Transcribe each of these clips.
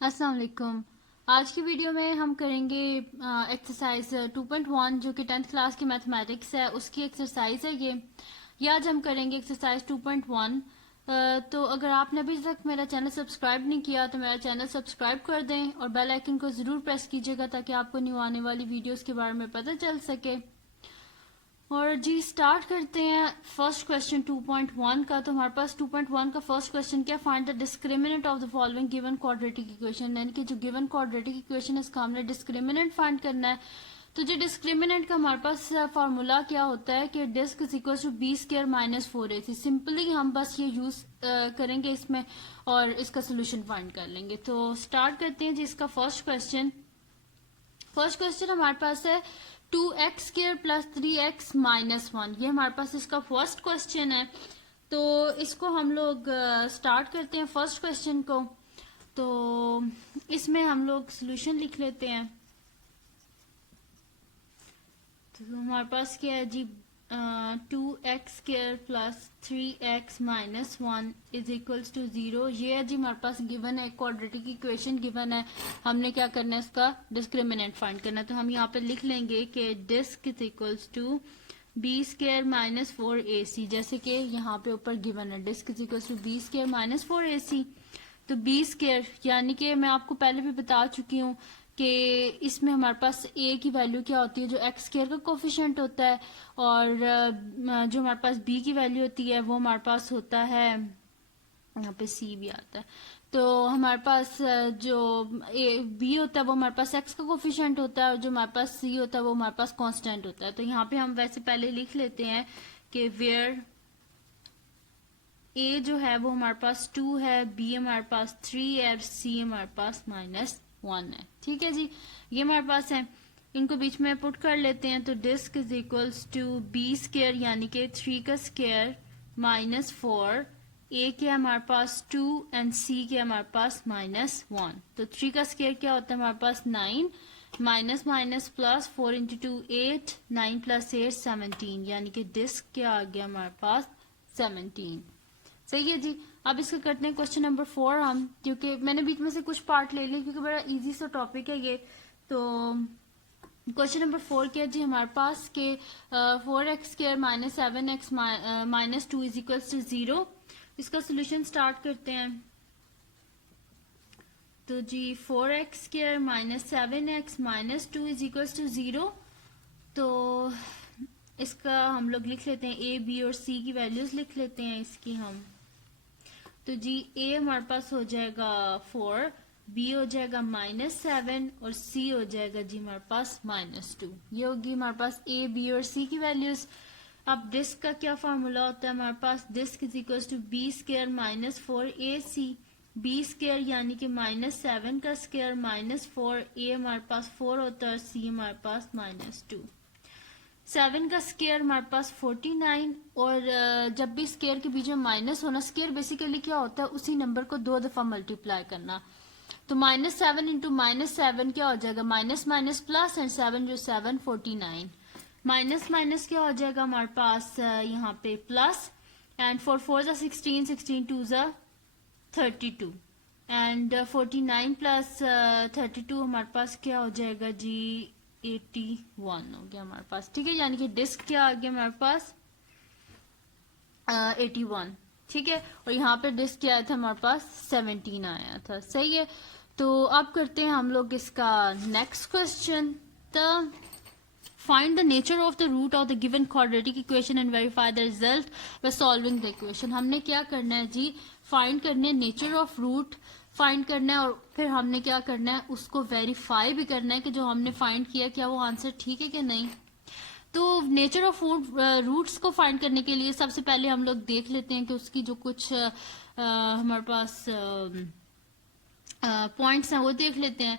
अस्सलाम वालेकुम। आज की वीडियो में हम करेंगे एक्सरसाइज 2.1 जो कि 10th क्लास की मैथमेटिक्स है, उसकी एक्सरसाइज है ये आज हम करेंगे एक्सरसाइज 2.1। तो अगर आपने अभी तक मेरा चैनल सब्सक्राइब नहीं किया तो मेरा चैनल सब्सक्राइब कर दें और बेल आइकन को ज़रूर प्रेस कीजिएगा ताकि आपको न्यू आने वाली वीडियोस के बारे में पता चल सके। और जी स्टार्ट करते हैं फर्स्ट क्वेश्चन 2.1 का। तो हमारे पास 2.1 का फर्स्ट क्वेश्चन क्या, find the discriminant of the following given quadratic equation, यानी कि जो गिवन क्वाड्रेटिक इक्वेशन है इसका हमने डिस्क्रिमिनेंट फाइंड करना है। तो जो डिस्क्रिमिनेंट का हमारे पास फार्मूला क्या होता है कि disc is equal to B square minus 4ac। Simply हम बस ये यूज करेंगे इसमें और इसका सोल्यूशन फाइंड कर लेंगे। तो स्टार्ट करते हैं जी इसका फर्स्ट क्वेश्चन हमारे पास है 2x square plus 3x minus 1। ये हमारे पास इसका फर्स्ट क्वेश्चन है। तो इसको हम लोग स्टार्ट करते हैं फर्स्ट क्वेश्चन को। तो इसमें हम लोग सोल्यूशन लिख लेते हैं। तो हमारे पास क्या है जी, 2x square plus 3x minus 1 is equals to 0। ये है जी हमारे पास गिवन है, क्वाड्रेटिक इक्वेशन गिवन है। हमने क्या करना है, इसका डिस्क्रिमिनेंट फाइंड करना है। तो हम यहाँ पे लिख लेंगे कि disc is equals to B square minus 4ac, जैसे कि यहाँ पे ऊपर गिवन है disc is equals to B square minus 4ac। तो बी स्क्वायर यानी कि मैं आपको पहले भी बता चुकी हूँ कि इसमें हमारे पास a की वैल्यू क्या होती है, जो एक्स स्क्वायर का कोफिशिएंट होता है, और जो हमारे पास b की वैल्यू होती है वो हमारे पास होता है, यहाँ पे c भी आता है। तो हमारे पास जो b होता है वो हमारे पास x का कोफिशिएंट होता है, और जो हमारे पास c होता है वो हमारे पास कांस्टेंट होता है। तो यहाँ पे हम वैसे पहले लिख लेते हैं कि वेयर a जो है वो हमारे पास 2 है, b हमारे पास 3 है, c हमारे पास माइनस 1 है। ठीक है जी, ये हमारे पास है। इनको बीच में पुट कर लेते हैं। तो disc is equals to B square यानी कि 3 का स्क्वायर माइनस 4, ए के हमारे पास 2 एंड सी के हमारे पास माइनस 1। तो 3 का स्क्वायर क्या होता है हमारे पास 9, minus minus plus 4 into 2 8, 9 plus 8 17, यानी कि डिस्क क्या आ गया हमारे पास 17। सही है जी। अब इसका करते हैं क्वेश्चन नंबर 4 हम, क्योंकि मैंने बीच में से कुछ पार्ट ले लिए क्योंकि बड़ा इजी सा टॉपिक है ये। तो क्वेश्चन नंबर 4 क्या है जी हमारे पास के 4x square minus 7x minus 2 is equals to 0। इसका सोल्यूशन स्टार्ट करते हैं। तो जी 4x square minus 7x minus 2 is equals to 0। तो इसका हम लोग लिख लेते हैं a, b और c की वैल्यूज लिख लेते हैं इसकी हम। तो जी a हमारे पास हो जाएगा 4, b हो जाएगा माइनस 7 और c हो जाएगा जी हमारे पास माइनस 2। ये होगी हमारे पास a, b और c की वैल्यूज। अब डिस्क का क्या फार्मूला होता है हमारे पास, disc is equal to B square minus 4ac। B square यानी कि माइनस 7 का स्क्वायर माइनस 4, a हमारे पास 4 होता है और c हमारे पास माइनस 2। 7 का स्केयर हमारे पास 49, और जब भी स्केयर के बीच में माइनस होना, स्केयर बेसिकली क्या होता है उसी नंबर को 2 दफा मल्टीप्लाई करना। तो माइनस 7 इंटू माइनस 7 क्या हो जाएगा, माइनस माइनस प्लस एंड 7 जो 7 49, माइनस माइनस क्या हो जाएगा हमारे पास यहाँ पे प्लस, एंड 4 4 जा 16, 16 2 जा 32, एंड 49 प्लस 32 हमारे पास क्या हो जाएगा जी 81 हो गया हमारे पास। ठीक है, यानी कि डिस्क क्या आ गया हमारे पास 81। ठीक है, और यहाँ पे डिस्क क्या आया था हमारे पास 17 आया था। सही है। तो अब करते हैं हम लोग इसका next question. The find the nature of the root of the given quadratic equation and verify the result by solving the equation. हमने क्या करना है जी, फाइंड करने है नेचर ऑफ रूट फाइंड करना है, और फिर हमने क्या करना है उसको वेरीफाई भी करना है कि जो हमने फाइंड किया क्या वो आंसर ठीक है कि नहीं। तो नेचर ऑफ रूट्स को फाइंड करने के लिए सबसे पहले हम लोग देख लेते हैं कि उसकी जो कुछ हमारे पास पॉइंट्स हैं वो देख लेते हैं।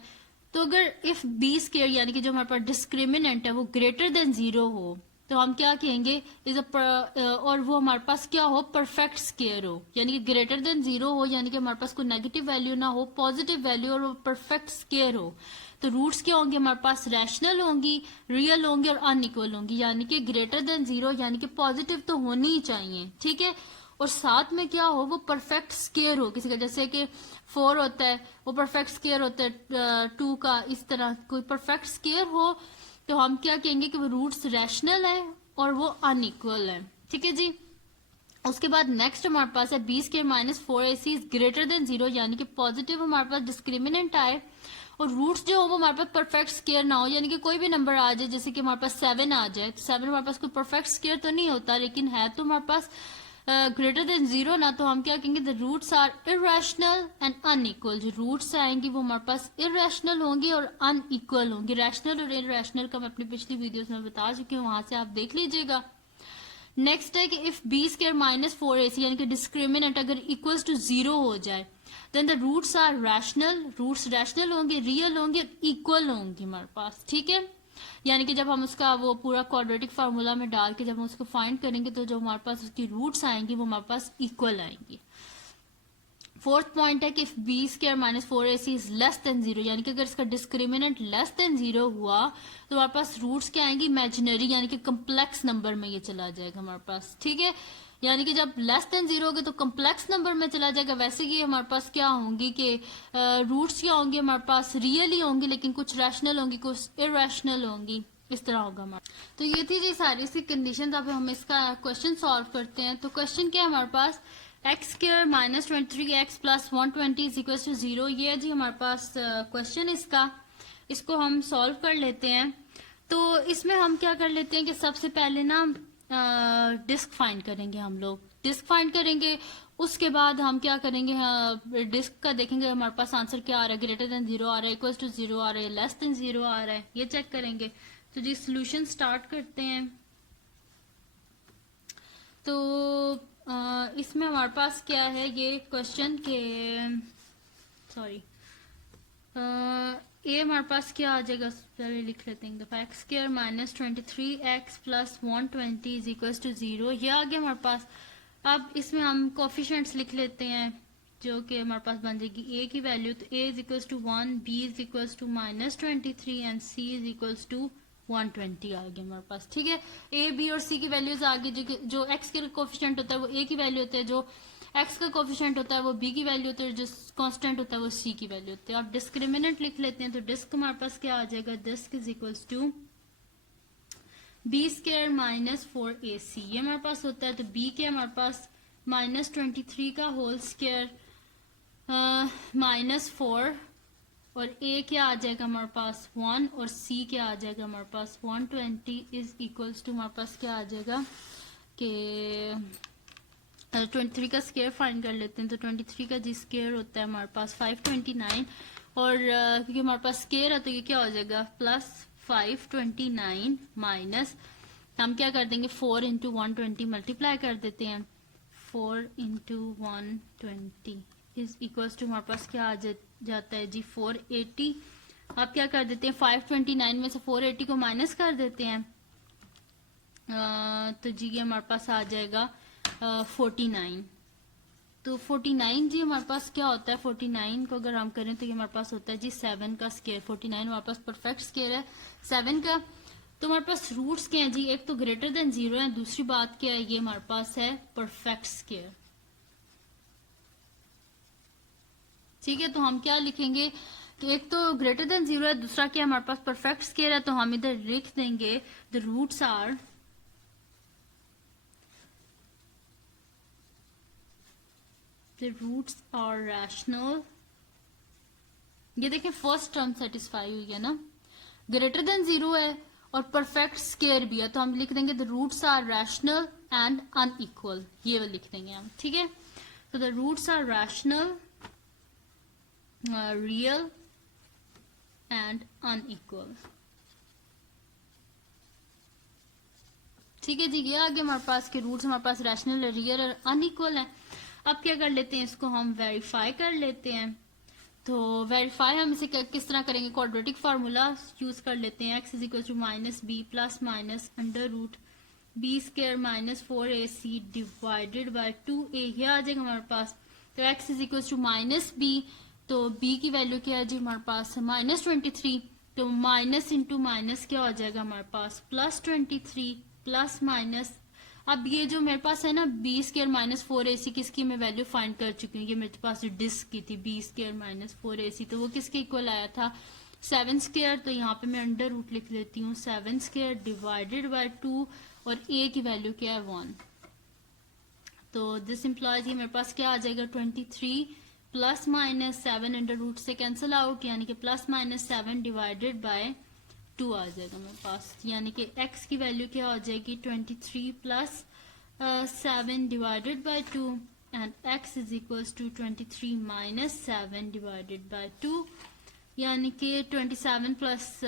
तो अगर इफ बी स्क्वायर यानी कि जो हमारे पास डिस्क्रिमिनेंट है वो ग्रेटर देन 0 हो तो हम क्या कहेंगे इज और वो हमारे पास क्या हो, परफेक्ट स्क्वायर हो, यानी कि ग्रेटर देन 0 हो, यानी कि हमारे पास कोई नेगेटिव वैल्यू ना हो, पॉजिटिव वैल्यू, और वो परफेक्ट स्क्वायर हो। तो रूट्स क्या होंगे हमारे पास, रैशनल होंगी, रियल होंगी और अनइक्वल होंगी, यानी कि ग्रेटर देन 0 यानी कि पॉजिटिव तो होनी ही चाहिए। ठीक है, और साथ में क्या हो, वो परफेक्ट स्केयर हो किसी का, जैसे कि 4 होता है वो परफेक्ट स्केयर होता है 2 का, इस तरह कोई परफेक्ट स्केयर हो तो हम क्या कहेंगे कि वो रूट्स रैशनल है और वो अनइक्वल है। ठीक है जी। उसके बाद नेक्स्ट हमारे पास है B square minus 4ac is greater than 0, यानी कि पॉजिटिव हमारे पास डिस्क्रिमिनेंट आए और रूट्स जो हो वो हमारे पास परफेक्ट स्केयर ना हो, यानी कि कोई भी नंबर आ जाए, जैसे कि हमारे पास 7 आ जाए तो 7 हमारे पास कोई परफेक्ट स्केयर तो नहीं होता, लेकिन है तो हमारे पास ग्रेटर देन 0 ना, तो हम क्या कहेंगे the roots are irrational and unequal. जो रूट्स आएंगी वो हमारे पास इरेशनल होंगी और अनइक्वल होंगी। रैशनल और इरेशनल का मैं अपनी पिछली वीडियोस में बता चुकी हूँ, वहां से आप देख लीजिएगा। नेक्स्ट है कि if B square minus 4ac यानी कि डिस्क्रिमिनेंट अगर इक्वल्स टू 0 हो जाए then the roots are rational, roots rational होंगे, रियल होंगे, इक्वल होंगे हमारे पास। ठीक है, यानी कि जब हम उसका वो पूरा क्वाड्रेटिक फार्मूला में डाल के जब हम उसको फाइंड करेंगे तो जो हमारे पास उसकी रूट्स आएंगी वो हमारे पास इक्वल आएंगी। फोर्थ पॉइंट है कि if B square minus 4ac is less than 0, यानी कि अगर इसका डिस्क्रिमिनेंट लेस देन 0 हुआ तो हमारे पास रूट्स क्या आएंगी, इमेजिनरी, यानी कि कम्प्लेक्स नंबर में ये चला जाएगा हमारे पास। ठीक है, यानी कि जब लेस देन 0 होगा तो कम्प्लेक्स नंबर में चला जाएगा। वैसे कि हमारे पास क्या होंगी कि रूट्स क्या होंगे हमारे पास, रियल ही होंगी, लेकिन कुछ रैशनल होंगी, कुछ इरेशनल होंगी, इस तरह होगा हमारा। तो ये थी जी सारी सी कंडीशन। अब हम इसका क्वेश्चन सॉल्व करते हैं। तो क्वेश्चन क्या है हमारे पास, X square minus 23x plus 120 is equal to 0। ये है जी हमारे पास क्वेश्चन इसका। इसको हम सॉल्व कर लेते हैं। तो इसमें हम क्या कर लेते हैं कि सबसे पहले ना डिस्क फाइंड करेंगे, हम लोग डिस्क फाइंड करेंगे। उसके बाद हम क्या करेंगे, डिस्क का देखेंगे हमारे पास आंसर क्या आ रहा है, ग्रेटर देन 0 आ रहा है, इक्वल टू 0 आ रहा है, लेस देन 0 आ रहा है, ये चेक करेंगे। तो जी सोल्यूशन स्टार्ट करते हैं। तो इसमें हमारे पास क्या है, ये क्वेश्चन के सॉरी ये हमारे पास क्या आ जाएगा, पहले लिख लेते हैं दफा। X square minus 23x plus 120 is equal to 0, ये आ गया हमारे पास। अब इसमें हम कोफिशिएंट्स लिख लेते हैं जो कि हमारे पास बन जाएगी a की वैल्यू, तो a is equal to 1, b is equal to minus 23 and c is equal to 120 आ गया हमारे पास। ठीक है, a b और c की वैल्यूज आ गई। जो x के कोफिशिएंट होता है वो a की वैल्यू होता है, जो x का कोफिशिएंट होता है वो b की वैल्यू होती है, जो कांस्टेंट होता है वो c की वैल्यू होती है। अब डिस्क्रिमिनेंट लिख लेते हैं। तो डिस्क हमारे पास क्या आ जाएगा, disc is equal to B square minus 4ac, ये हमारे पास होता है। तो b के हमारे पास माइनस 23 का होल स्क्वायर माइनस 4 और a क्या आ जाएगा हमारे पास 1 और c क्या आ जाएगा हमारे पास 120 इज इक्वल्स टू हमारे पास क्या आ जाएगा कि 23 का स्क्वायर फाइंड कर लेते हैं। तो 23 का जी स्क्वायर होता है हमारे पास 529 और क्योंकि हमारे पास स्क्वायर है तो ये क्या हो जाएगा प्लस 529 माइनस हम क्या कर देंगे 4 इंटू 120 मल्टीप्लाई कर देते हैं। 4 इंटू 120 इज इक्वल्स टू हमारे पास क्या आ जाता है जी 480। अब क्या कर देते हैं 529 में से 480 को माइनस कर देते हैं तो जी ये हमारे पास आ जाएगा 49। तो 49 जी हमारे पास क्या होता है, 49 को अगर हम करें तो ये हमारे पास होता है जी 7 का स्क्वायर। 49 हमारे पास परफेक्ट स्क्वायर है 7 का। तो हमारे पास रूट्स क्या है जी, एक तो ग्रेटर देन 0 है, दूसरी बात क्या है ये हमारे पास है परफेक्ट स्क्वायर। ठीक है, तो हम क्या लिखेंगे कि एक तो ग्रेटर देन 0 है, दूसरा क्या हमारे पास परफेक्ट स्क्वायर है। तो हम इधर लिख देंगे द रूट्स आर रैशनल। ये देखें फर्स्ट टर्म सेटिस्फाई हुई है ना, ग्रेटर देन 0 है और परफेक्ट स्क्वायर भी है, तो हम लिख देंगे the roots are rational and unequal, ये वो लिख देंगे हम। ठीक है, तो the roots are rational, real and unequal. ठीक है जी, ये आ गया हमारे पास के रूट्स हमारे पास रैशनल, रियल और अनइक्वल है। अब क्या कर लेते हैं, इसको हम वेरीफाई कर लेते हैं। तो वेरीफाई हम इसे किस तरह करेंगे, क्वाड्रेटिक फार्मूला यूज कर लेते हैं। X is equal to minus b plus minus under root b square minus 4ac divided by 2a, ये आ जाएगा हमारे पास। तो x is equal to minus b, तो b की वैल्यू क्या है जी हमारे पास माइनस 23, तो माइनस इंटू माइनस क्या हो जाएगा हमारे पास प्लस 23 प्लस माइनस अब ये जो मेरे पास है ना बी स्क्र माइनस 4ac किसकी मैं वैल्यू फाइंड कर चुकी हूँ, ये मेरे पास जो डिस्क की थी बी स्क्र माइनस 4ac, तो वो किसके इक्वल आया था 7 स्क्र। तो यहाँ पे मैं अंडर रूट लिख लेती हूँ 7 स्क्र डिवाइडेड बाय 2 और a की वैल्यू क्या है 1। तो दिस इम्प्लॉयज ये मेरे पास क्या आ जाएगा 23 प्लस माइनस 7 अंडर रूट से कैंसिल आउट, यानी कि प्लस माइनस 7 डिवाइडेड बाय 2 आ जाएगा मेरे पास, यानी कि x की वैल्यू क्या हो जाएगी 23 plus 7 divided by 2 and x is equals to 23 minus 7 divided by 2, यानी कि 23 प्लस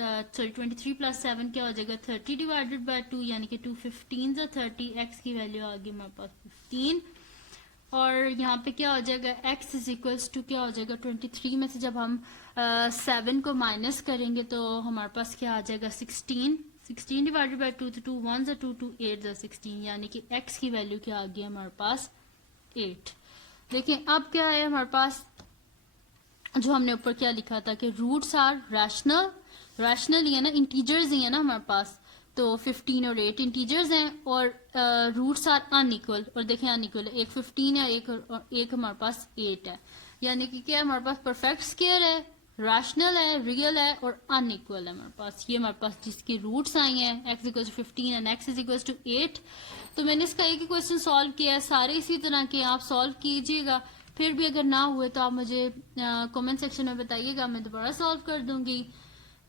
7 क्या हो जाएगा 30 डिवाइडेड बाय 2, यानी कि 2 15 या 30, x की वैल्यू आ गई हमारे पास 15। और यहाँ पे क्या हो जाएगा x इज इक्वल्स टू क्या हो जाएगा 23 में से जब हम 7 को माइनस करेंगे तो हमारे पास क्या आ जाएगा 16 डिवाइडेड बाय 2, तो 2 1 2 2 8 16, यानी कि x की वैल्यू क्या आ गई हमारे पास 8। देखिए अब क्या है हमारे पास, जो हमने ऊपर क्या लिखा था कि रूट्स आर रैशनल ही है ना, इंटीजर्स ही है ना हमारे पास, तो 15 और 8 इंटीजर्स हैं और रूट्स आर अनइक्वल, और देखें अनइक्वल है, एक 15 है एक हमारे पास 8 है, यानी कि क्या हमारे पास परफेक्ट स्क्वायर है, रैशनल है, रियल है और अनइक्वल है हमारे पास। ये हमारे पास जिसकी रूट्स आई हैं x equal to 15 and x is equal to 8। तो मैंने इसका एक ही क्वेश्चन सॉल्व किया है, सारे इसी तरह के आप सॉल्व कीजिएगा, फिर भी अगर ना हुए तो आप मुझे कमेंट सेक्शन में बताइएगा, मैं दोबारा सॉल्व कर दूंगी।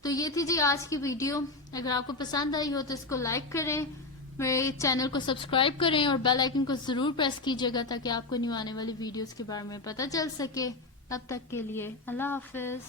तो ये थी जी आज की वीडियो, अगर आपको पसंद आई हो तो इसको लाइक करें, मेरे चैनल को सब्सक्राइब करें और बेल आइकन को जरूर प्रेस कीजिएगा ताकि आपको न्यू आने वाली वीडियोस के बारे में पता चल सके। तब तक के लिए अल्लाह हाफिज।